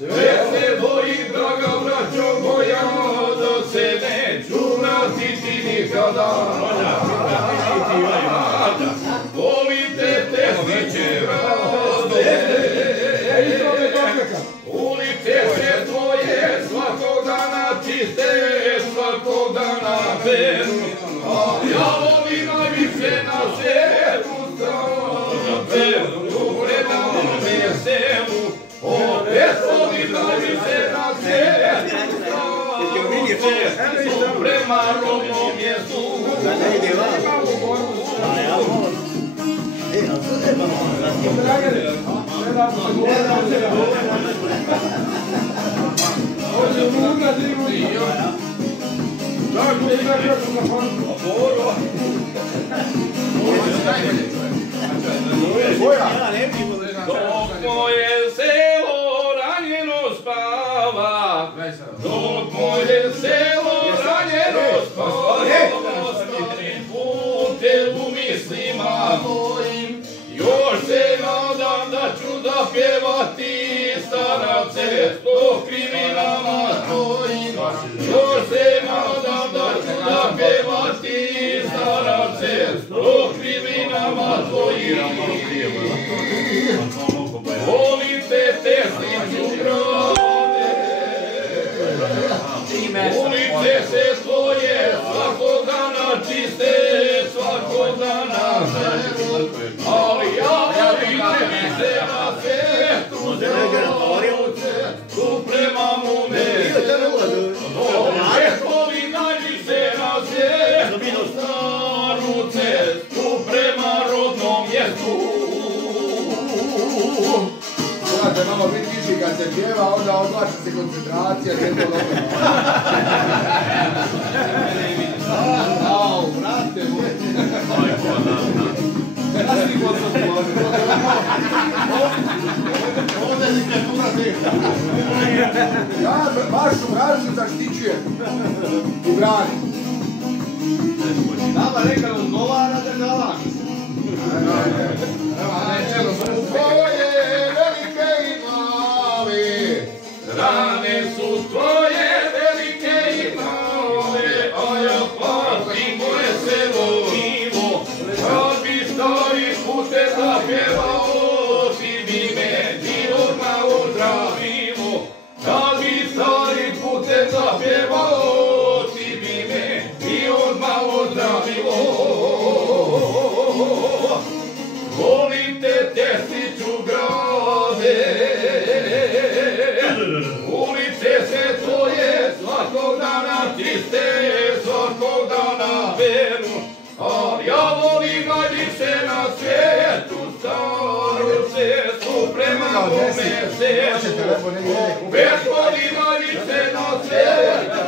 Sve se bojim, draga braćo moja, da se neću vratiti nikada. Volite te sliče rade, ulice se tvoje svakog dana čiste, svakog dana veru. A ja volim najviše na selu strane, prema mome selu. Opet volim najviše na selu strane, prema rodnom mjestu. Dok moje selo ranjeno spava, dok moje selo ranjeno spava, stari pute u mislima mojim, još se nadam da ću zapjevati staravce sto kriminama tvojim. Još se nadam da ću zapjevati staravce sto kriminama tvojim. Volite te sliču grade, ulice se tvoje svakog dana čiste, svakog dana veru. Ali ja volim najviše na svijetu staruce, tu prema mome selu. Opet volim najviše na svijetu staruce, tu prema rodnom mjestu. Morate malo biti tiši kad se pjeva, onda odlači se koncentracija, sve to dobro. Au, brate moj. Rastiklo sam tu, ovdje si me tu rastikla. Ja vašu mražu zaštićujem i branim. Nama nekad odgovara da galaš. Tvoje velike i male, Rane su tvoje velike i male, a ja patim moje selo nivo. Kad bi stari pute zapjevao, ti bi me ti odmah ozdravilo. Kad bi stari pute zapjevao, ti bi me ti odmah ozdravilo. Volim te testiću grade, ulice se tvoje svakog dana čiste, svakog dana veru. Ali ja volim najviše na svijetu staru cestu prema mome selu. Opet volim najviše na svijetu